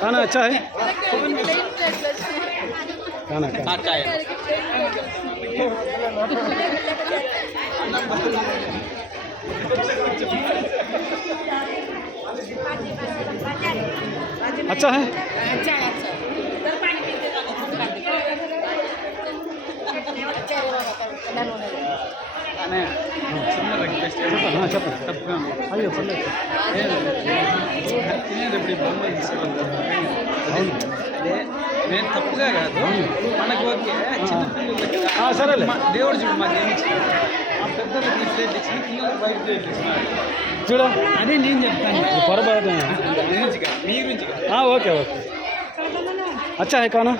खाना अच्छा है खाना अच्छा है अच्छा है అయ్యో పర్లేదు నేను తప్పుగా కాదు మనకు ఓకే చిన్నపిల్లలకి సరేలే దేవుడు చూడు మాకు ఆ పెద్దలకి ప్లేట్ ఇచ్చిన పిల్లలకు బయట ప్లేట్ ఇచ్చిన చూడ అదే నేను చెప్తాను పొరపాటు మీ గురించి ఓకే ఓకే अच्छा है खाना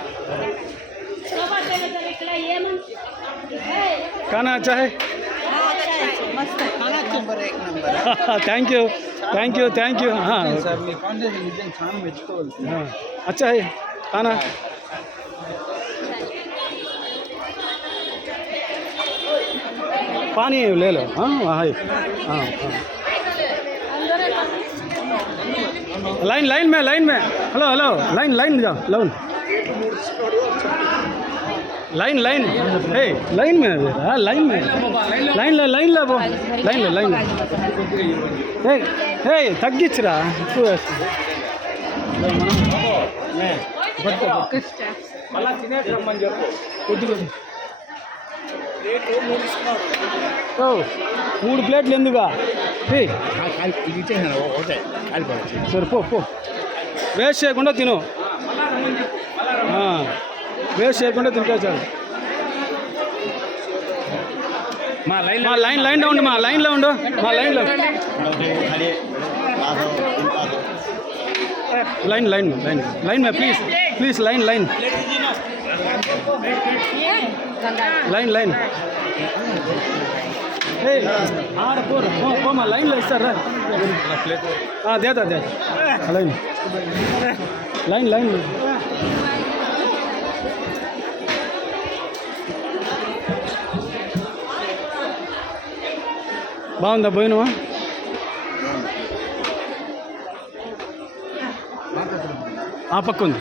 खाना अच्छा है thank you thank you thank you हाँ अच्छा है खाना पानी ले लो हाँ हाँ हाँ लाइन लाइन में हेलो हेलो लाइन जाओ लाइन हे लाइन में लाइन हे तग्गिंचरा అలా తినేసి రమ్మని చెప్పు కొద్ది మూడు ప్లేట్లు ఎందుగా సరే పో వేస్ట్ చేయకుండా తిను వేస్ట్ చేయకుండా తింటే చాలు మా లైన్లో ఉండు మా లైన్లో ఉండు మా లైన్లో लाइन में प्लीज लाइन लाइन ले सर देता लाइन బాగుందా పోయినవా ఆ పక్క ఉంది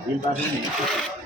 Bill Barton.